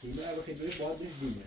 Queima água tem dois baldes de vinha.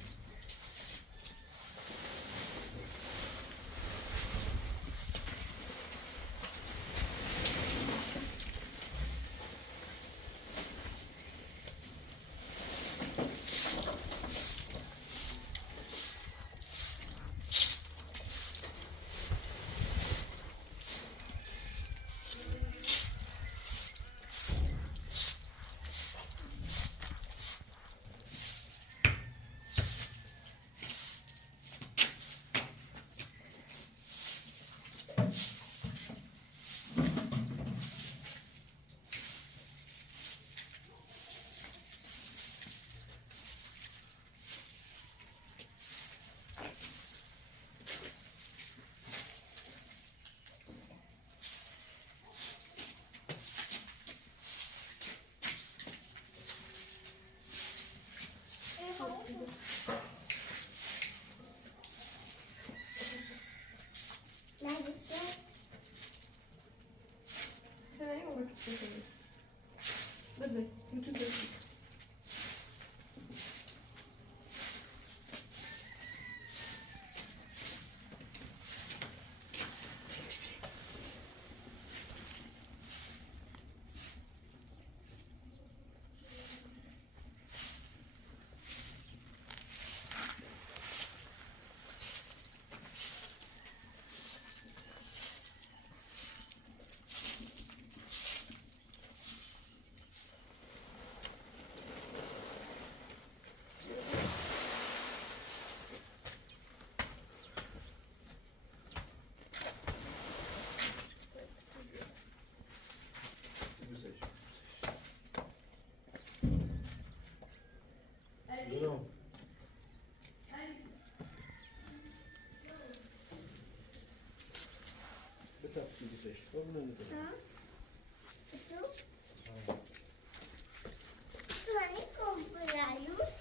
Bıdzı, bütün bıdzı. Não. Betul gitu. Oh benar gitu. Itu? Ini cumpleaños.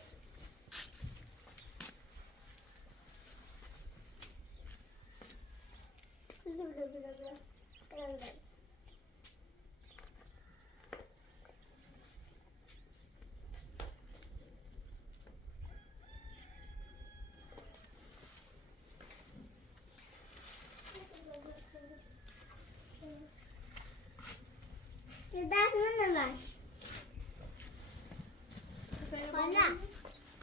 Das mana var? Hala.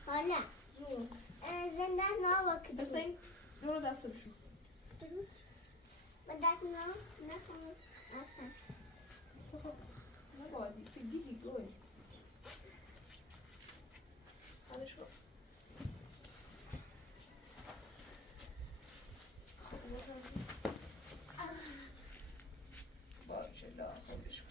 Hala. Zendan ne vakit? Басейн, юра да събшу. Das ne konu? Asan. Ne var? Gidi goy. Hadi şu. Bak şöyle hadi şu.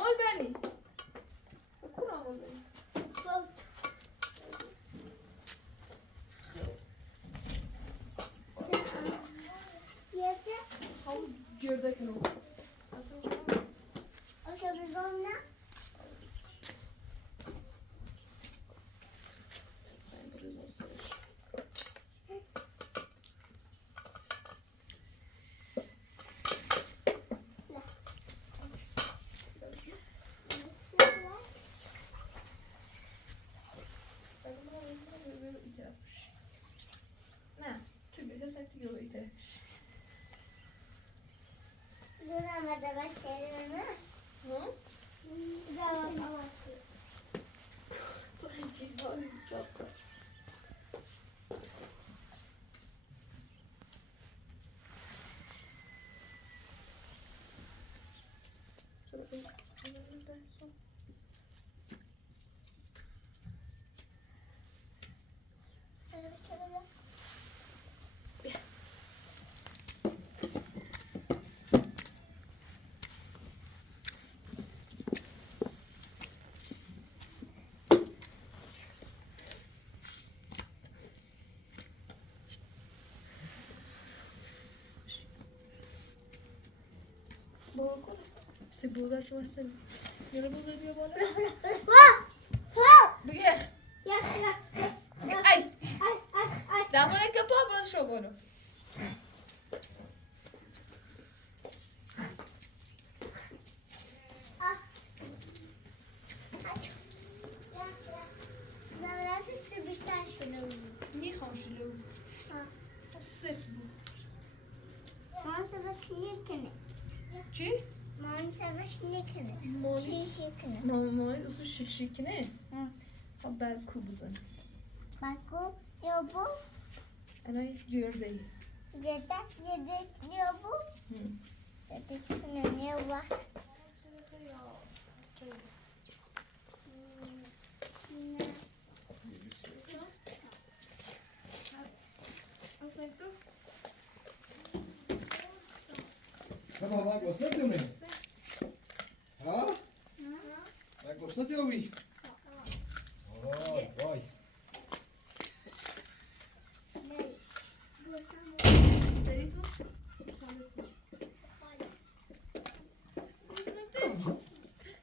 Ol beni. Kuram ol beni. Çok. Yedi. Hav gördek ne? O şöyle zorla. Ne? Tabii de sen tiyo ite. Duramadı başlarını. Hı? Duramadı. Sanki zor bir şey. بابا کن سی بودا که محسن یه رو بودا دیو بالا بگه ای دامونه که پا برد شو برو میخوام شلو صفر بود چی؟ مانی سوش نکنه مانی شیشه کنه مانی اصلا شیشی کنه خب بعد کو بزن بکو یا بو انا جور دی جدا یا بو جدا کنه یا وقت بابا ما گوشت دونیم ها؟ ما گوشت یابی وای داری تو؟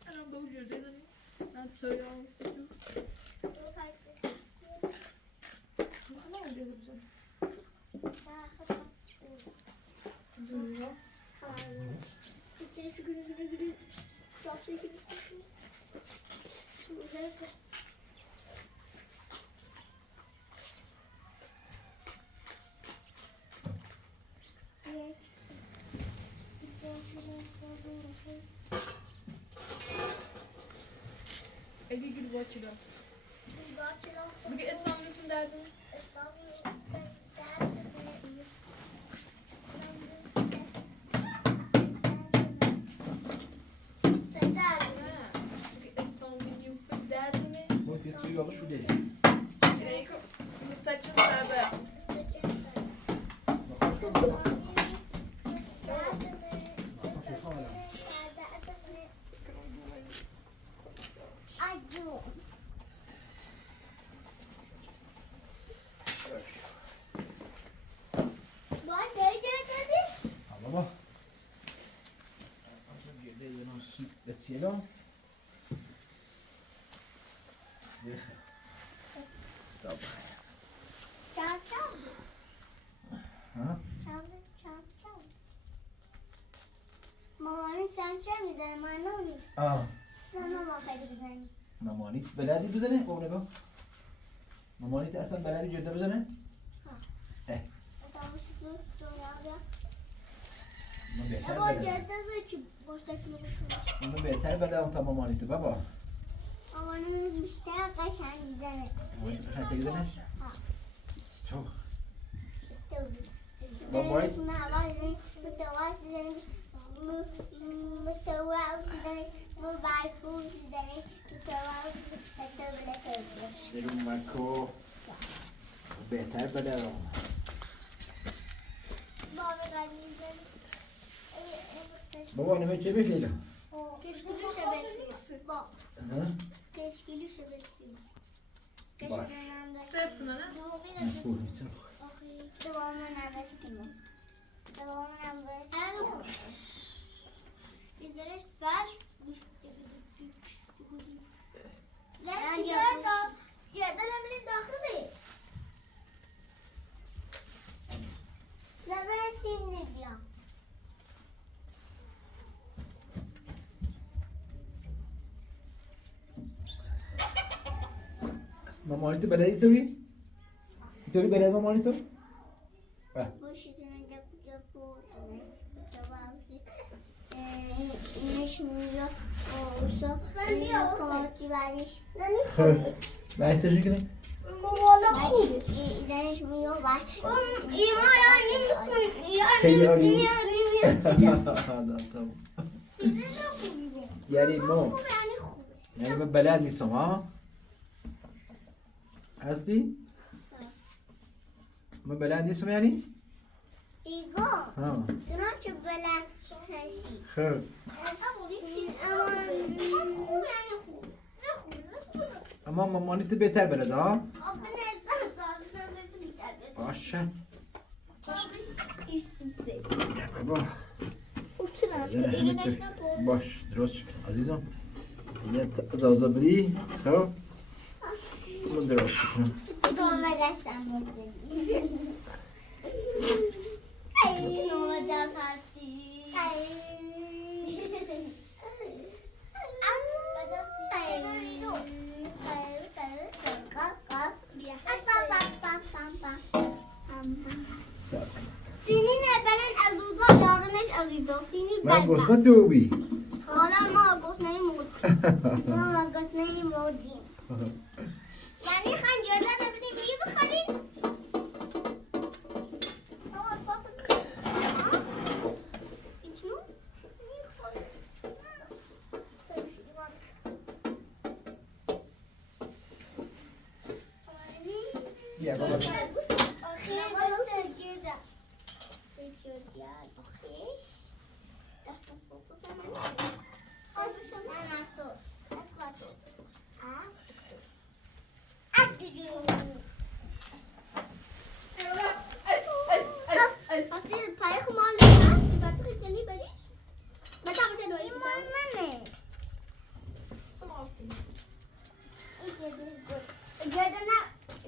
الان به اون جور دیدنی من سویا هم سیدو میخوام اون جور بزن دنیا اگه گیر باچی دست بگه استانبولتون دردم بگه استانبولی و فکر دردمه ما تیتری یابی شو دیدی اینه که مستقل درده ما خوش کنم بابا گرده یه نوع سوپ بتیلا بخیر تا بخیر ها؟ مامانی چمچه میزنه من نمی آه زنه ما خیلی بزنی مامانیت بلدی بزنه؟ بابا نگاه مامانیت اصلا بلدی جده بزنه؟ اتابوس بود دنیا بیا من بهتر اما بلدم جده بود که باشتکی نبود من بهتر بلدم تا مامانیت بابا مامانی بیشتر قشنگ میزنه مامانیت بخواهد بزنه؟ ها تو بابایی بابایی؟ شروع مکو بهتر بلدم بابا نمه چه بشیدم؟ سفت منه مفهول میسم مامانیت بلدی توی؟ توی بلد مامانیتو؟ بحثش کنه؟ خیلی عالی یعنی ما یعنی من بلد نیستم ها؟ هستی؟ من بلد نیستم یعنی؟ ها چه بلند هستی خب اما مامانیت بهتر بلد ها؟ باشد بابا همینطور باش درست شد عزیزم یه اجازه بدی خب من درست کنم نام دستم رو بدی نام دست هستی سینی نبلن از اوضاع یارنش از ایدا سینی من بلبل گفت تو بی حالا ما گفت نمیمود ما گفت نمیمودیم یعنی خنجر نبیدیم میگه بخوادیم یا بابا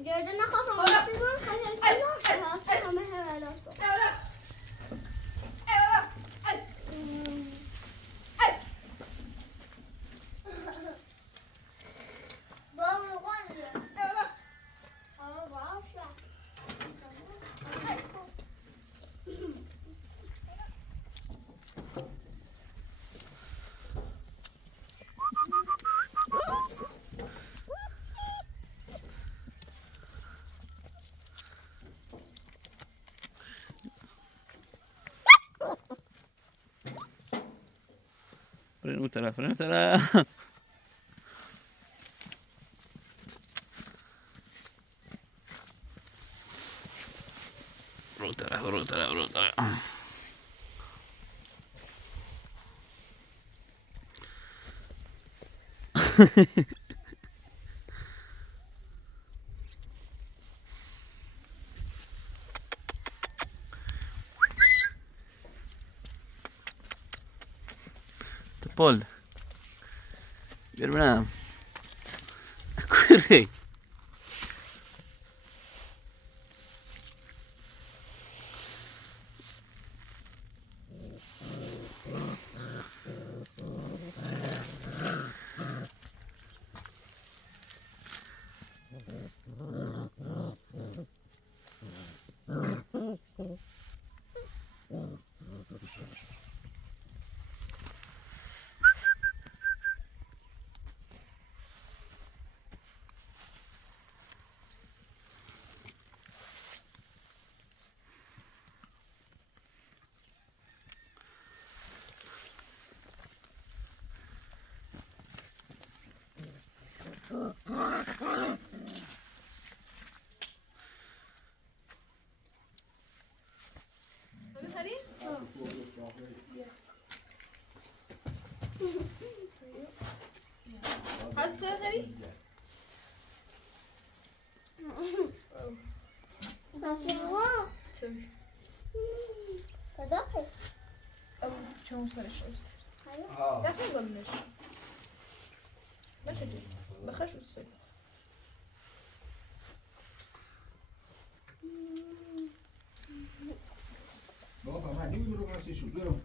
Gördüğüne kafam atıyorsun, kaçıyorsun, ama herhalde olsun. Prenútala. Brútala. Paul, biar mana? Corre. هسه غري تسوي أو شو صار لا تظنش ما تجي بخش الصيد بابا ما دي ورو ما سيشو ورو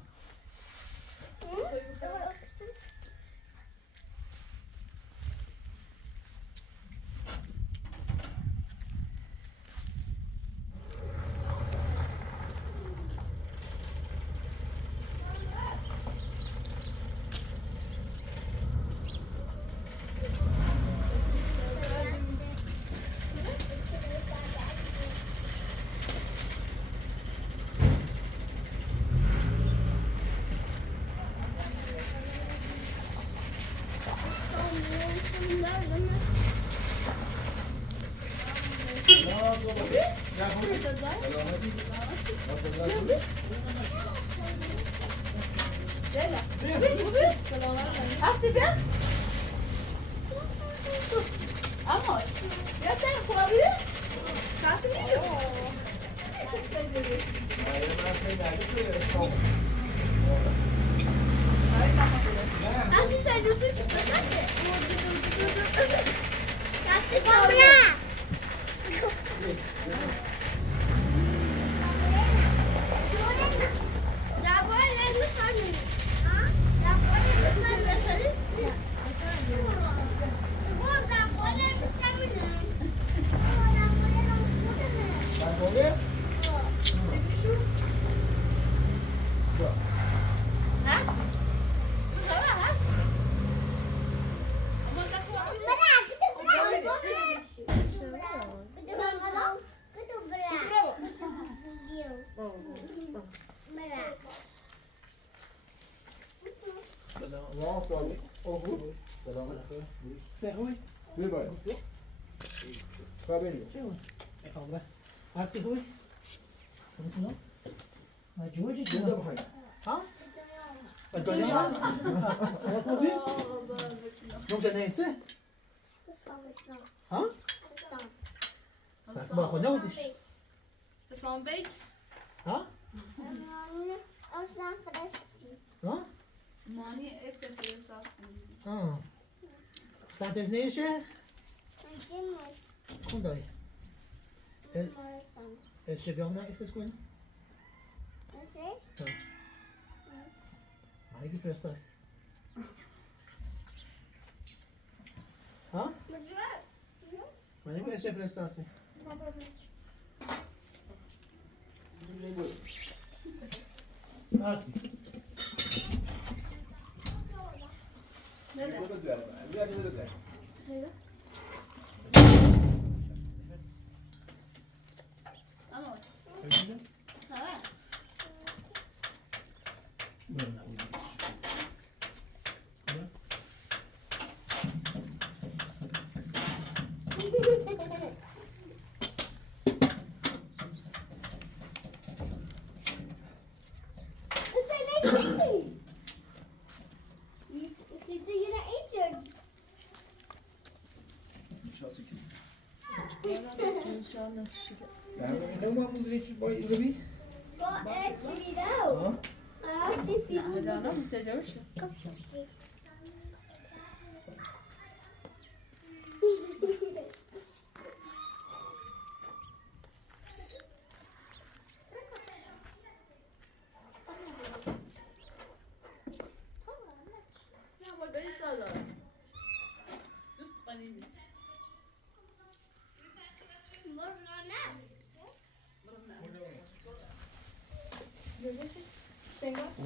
هستی بیا اما یا تن خوابیده کسی نیده ما Ask who? What's no? George, huh? Non zijn het ze? Huh? Dat is wel genoeg. Dat is al een beetje. Huh? Huh? Mani is een prestatie. Ah. Dat is niet je? Kom daar. Is je wel naar is het goed? Maar ik first straks. Huh? Maar ik is je prestatie. Aski. Ama Ja, helemaal moet er iets bij Ruby. Rana mı tecavüz?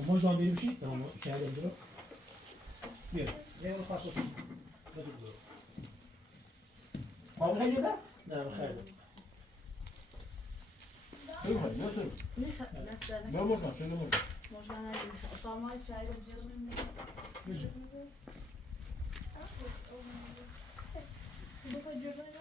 Moi j'en ai aussi dans mon chez Adam Dro. Hier, nee, we gaan zo. Dat doe ik. Maar ga je daar? Nee, we gaan. Wel można, czy nie można? Można na nim. Sama çay yapacağım. Bu kadar da.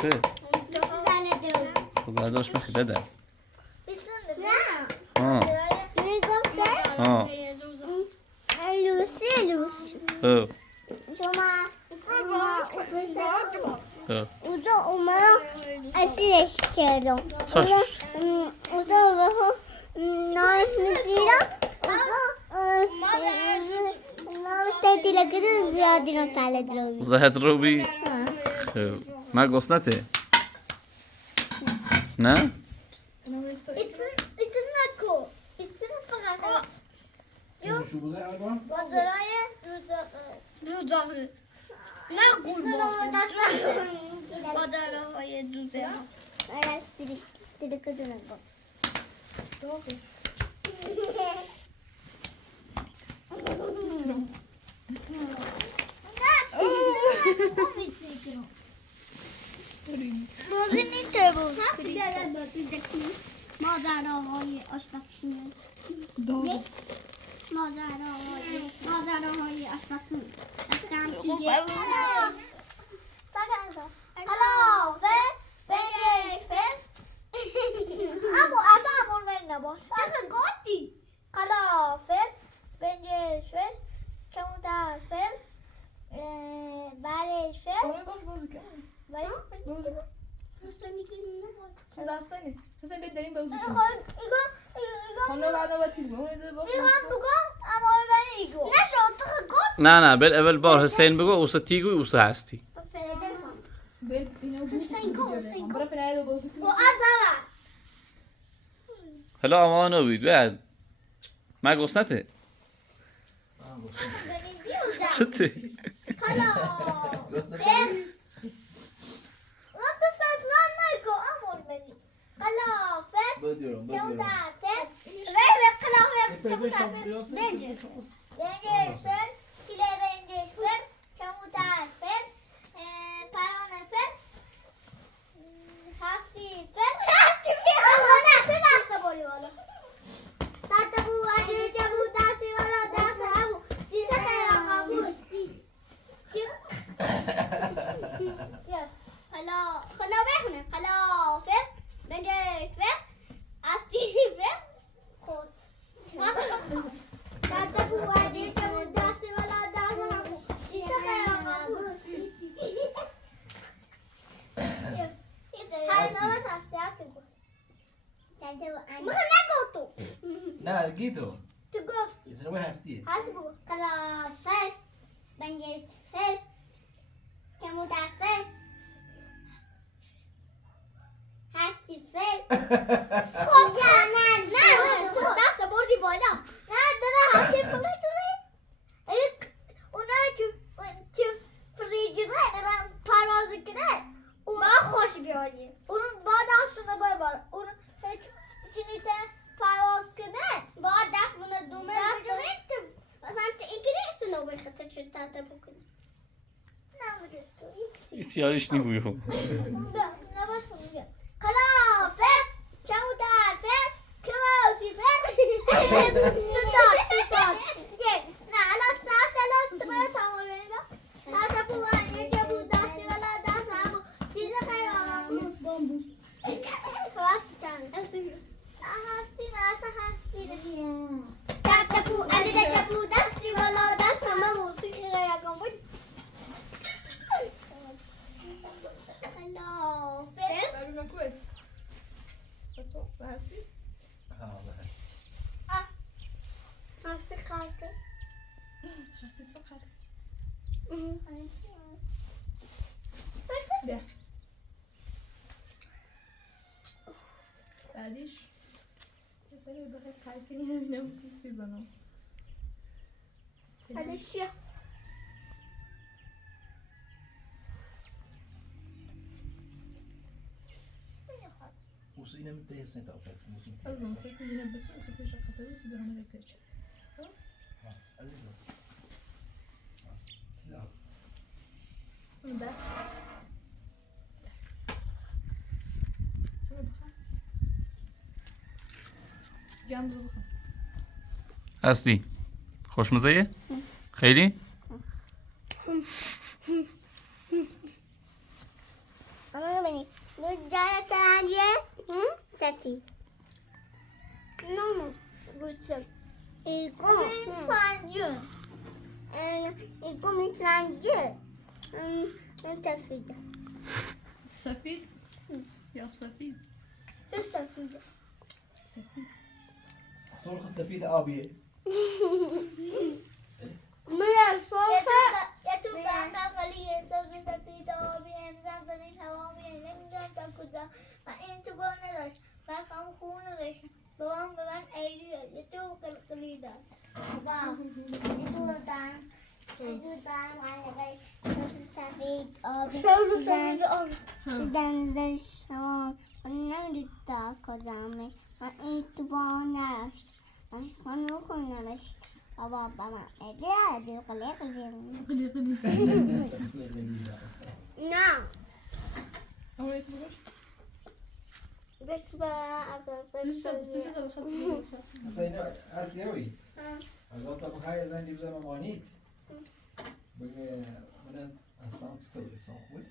Ty, pozadłaś mi dede. O, o, o, o. Uzun umarım asil istiyorum. Coś. Uzun ve narsızıyla narsızıyla kadar ziyadına sağladım. Zahet robi. Ma gosnaty. Ne? İçin mako. İçin fakat. Co się uda, albo? Badraya ruzahı. Ne kurban? Badraya ruzahı. Elektrik kadına bak. Może nie to był. ماجراهای آشپزخونه داغ. ماجراهای آشپزخونه رفتم خب، توی فردا. خلافه بگیفه اما اصلا همون من نباش چه گفتی خلافه بگیفه کمترفه برشفه آره باش بازی کن. بازی کن. دستانی. حسین بهت داریم بازی کن. خانه بعدا باید تیز بگم. نه نه بل اول بار حسین بگو اوسا تیگوی اوسا هستی. بل اینو حسین گو، حسین گو. برای پناه دو بازی کن. حالا آمانو بید بعد ما گوسنته چته بدیرم نه گیتو تو گفت اسمه هستی حسبو خلافه بنجش فل کمودفل هستی فل خب نه تو دست بردی بالا نه دادا هستی فل اونا که فریجره دارن پرواز کنه با خوش بیایی اون با دستشونه بای بار اون چنیده پرواز کنه با دستمونه دومه بگیریم مثلا اینگریس رو بخطه چون تاته بکنه نه بگیریم ایت یارش نیبویو نباش کنیم خلافه کمودرفه کموسیفه نه الان دست باید تمام ریگا دست بوانی که بود دستی ولا دست همون چیز خیلی آمون خواست کن هستی دکتپو اندی دکتپو دستی والا دست همه موسیقی یکم بود خلافه برای من کویت. تو هستی؟ هستی خالقه هستی سخر. بیا. بعدیش مثلا بخیر قلبی نمیدونم پوستی زنم. بعدش چیه؟ وصل إلى متى يصنع تأكل از اون سه کنیم بس اون سه شقه تا دوست دهنه بکرچه. ثم دست. جام بزو بخن. هستی خوشمزه خیلی اما ببینی جای ترنجیه سفید نه گوشم ایگو میترنجیه ایگو میترنجیه سفیده سفید یا سفید سفیده سفید سرخ سفيد أبيض من صوفه يا تو بقى قليل صوت سفيد آبی امضا زمین هوامی نمیدونم تا کجا و این تو با نداشت بخم خونه بشن بابام به من ایدی داد یه تو قلقلی داد بابا یه تو دادم یه تو دادم قلقلی صوت سفید آبی زن شما نمیدید تا کجامه و این تو با نداشت خانو خونه نوشت بابا با من ایدی قلقلی قدی قدی نه اما ایت بگوش بس با تشد الخلف. حسين اصلي اوي الوقت بخاي زين دي بزمان مانيت بقى من الصوت ستوري صوت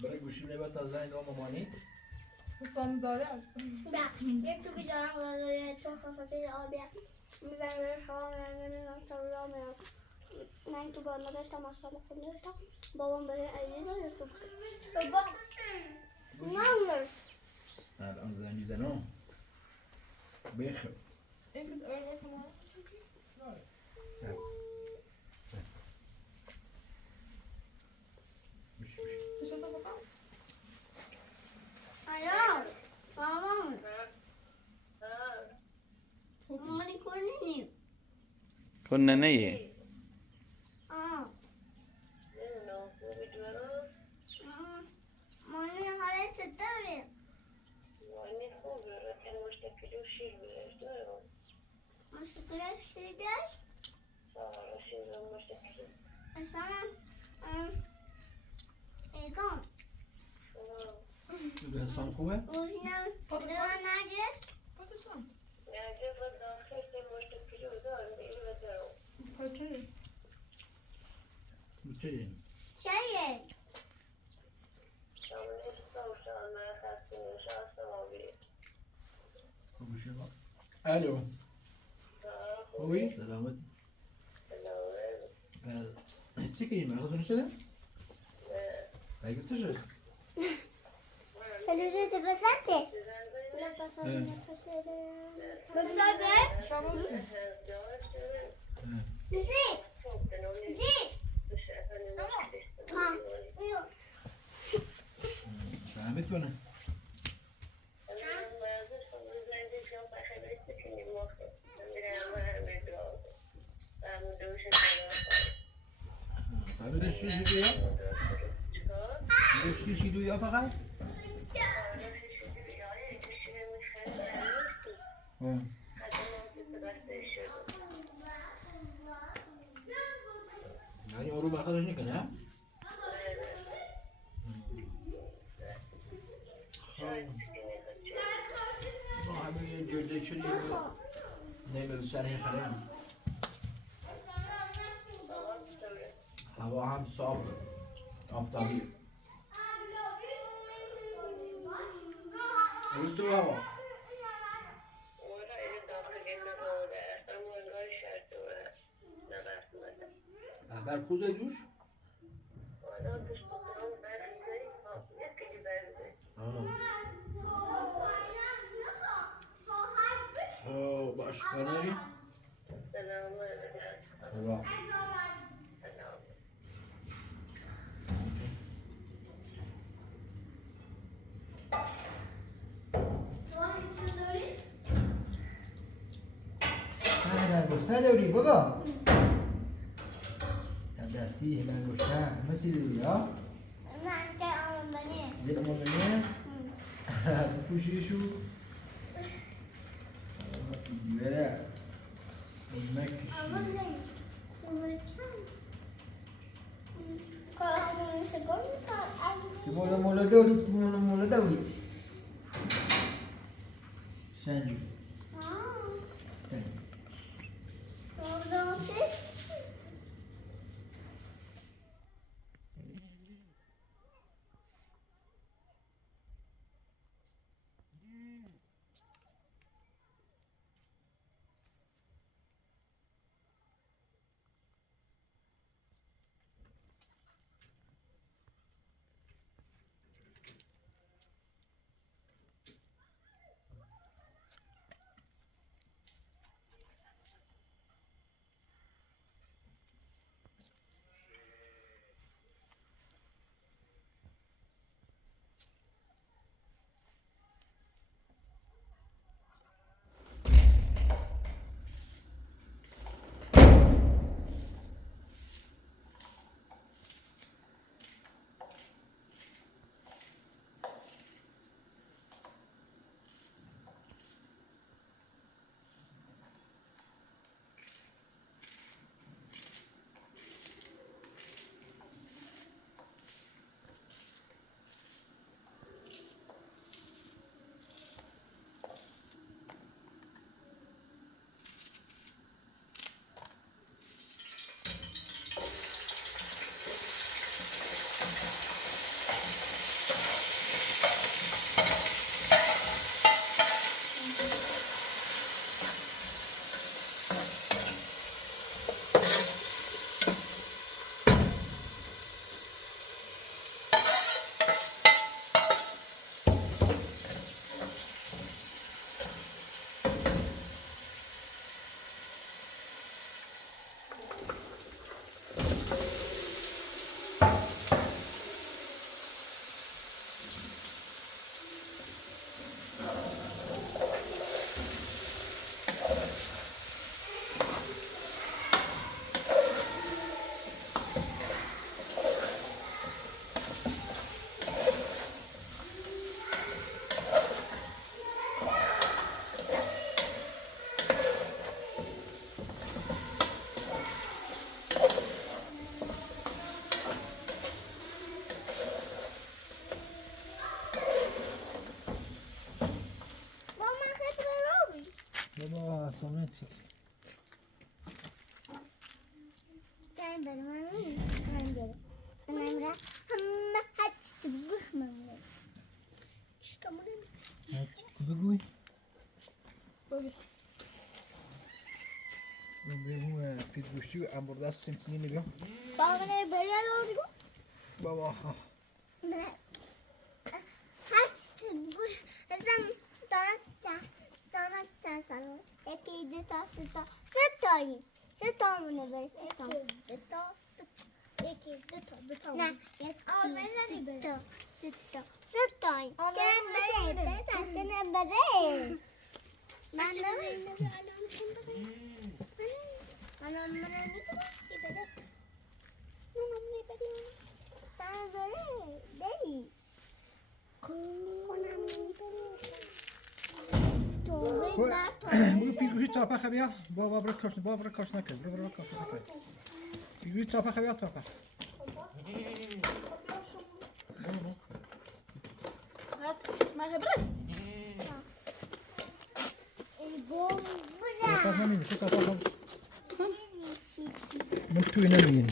برك وشي نبات زين دوما مانيت حسام داره. یک تو بیدارم قراره تو خفافی آبی میزنیم خواه نمیدونم تا را میرم من تو بالا داشتم اصلا خود داشتم بابام به عیدی داشت تو بابا نامر الان زين دي زنو بيخ Ik het oorlog van. سب سب مش تشد بابا. الو بابام مامانی کنی كنا نية مامانی حالت چطوره مشکلش چی داشت اصلا ایگان بقى صام خوبه روزنم نرگس Bakacağım. Kaçırır. چه چیه خوبه شما الو خوبی سلامتی چی کنیم خودتون شده اگه چه شد سلوزه بسته بسته Şamur musun? زی زی ها اینو فهمت کنه فهمت شیشی دویا شیشی دویا فقط یعنی اون رو بخاطرش نکنه ما همه یه جلده شدیم نمیرو سر خرم هوا هم صاف آفتابی روز تو هوا برخوزه دوش باش کناری خدا نداری بابا دستی هلال روشن همه چی داری ها نه که آمدنه یه دمو بینه تو پوشیشو دیوره مکشی مولا دوری شنجو بابا توميتي كان بالمعنى أنا هم هتشتبه مني إيش كمان تزقوي بابا هو في وشو عم برداس سنتين اليوم بابا بريالو بابا هتشتبه إذا دانت سالو أكيد تاستا ستة من برستا لا ستة كان بري كان بري أنا من بو في تابا خبيا بابا بركوش نكل بركوش نكل في تابا خبيا تابا ما هبرت تابا مين شو تابا من توينا مين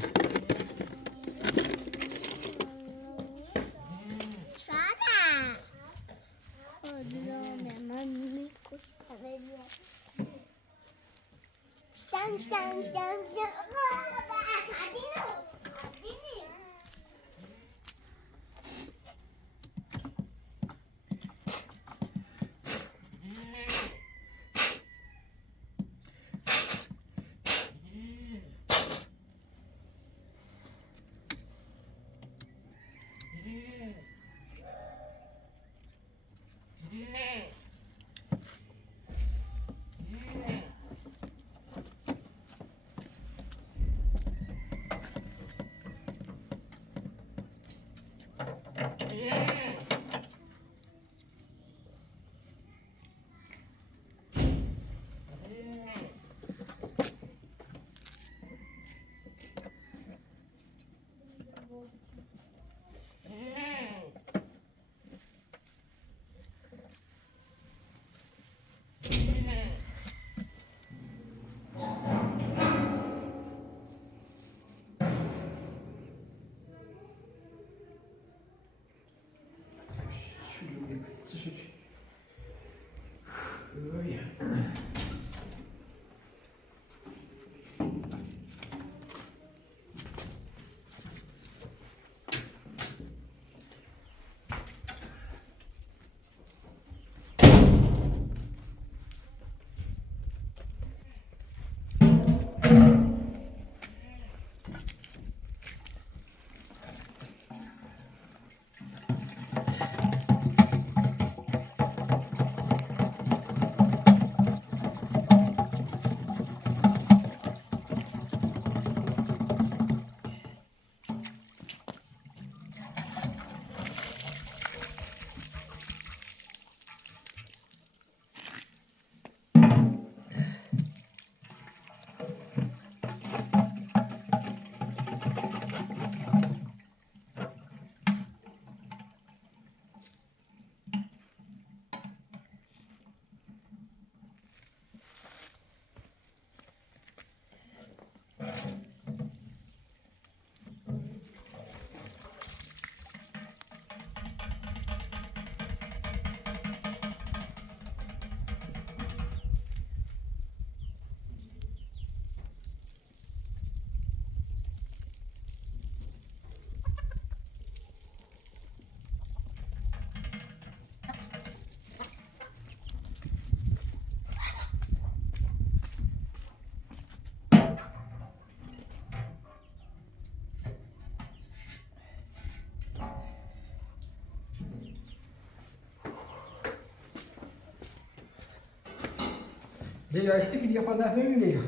Leo, jeg tænker lige at få den her hønge, Leo.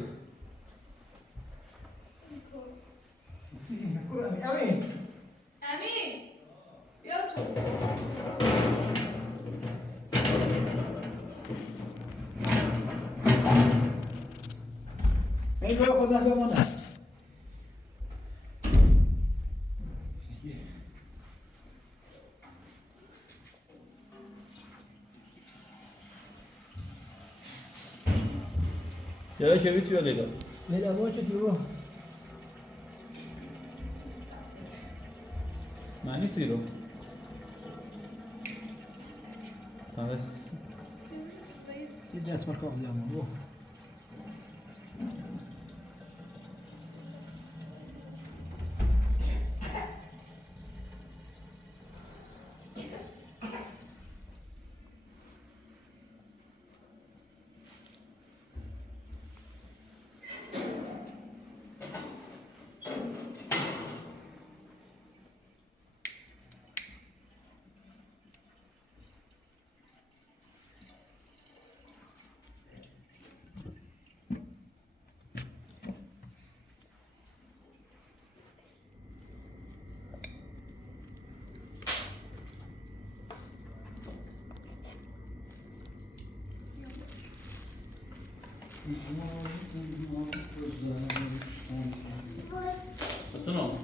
Amin. امين يطلب Vem cá, vou dar meu maná. چرا که بیت بیالیدم لیلا ما چه دیو معنی سیرو بس یه دست مرکب دیام Fatano?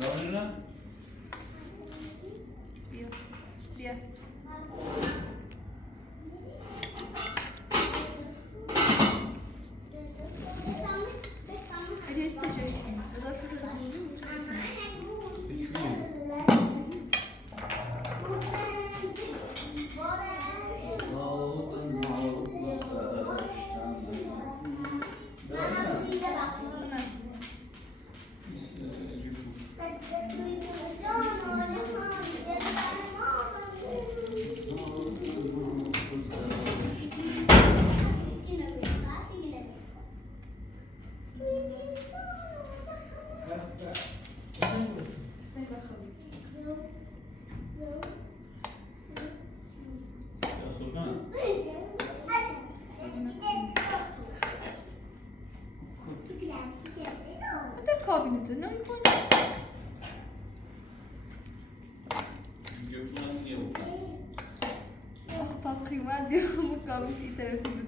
Doğru بیا بیا هدی استجاش کنیم ادا شو شده در کابینت نه میکنی تقریبا بیام کابینت طرفی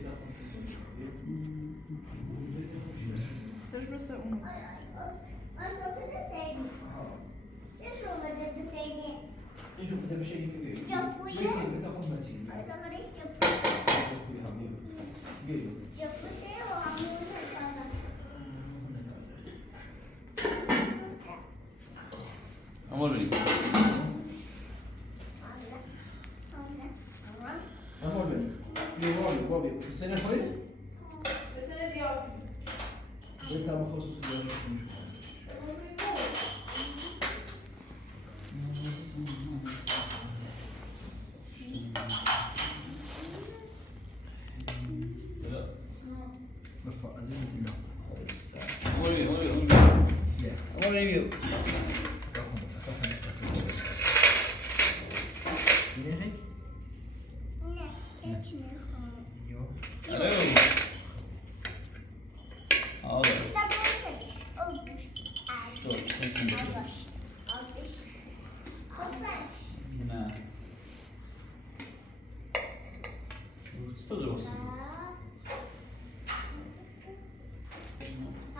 بچه داش بس اون Amor beni. Amor benim. Bobby. Sen ne koyun? بسنه دیار Ben tamam خصوص diyor. Bak aziz değil. Amor beni, amor beni. Ya. Amor benim. Yine ne? Yok. Alo. Al. Dur, sen şunu bekle. Ne? Bu stadı olsun.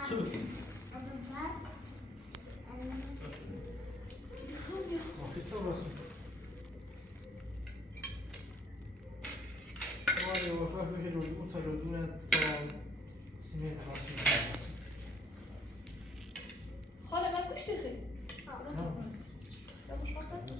Su bakayım. Afiyet olsun. Var ya bak bir şey oldu. Utanıyordu. Ne tamam. Simit hakim. خاله من گوش تخی نه. مش خاطر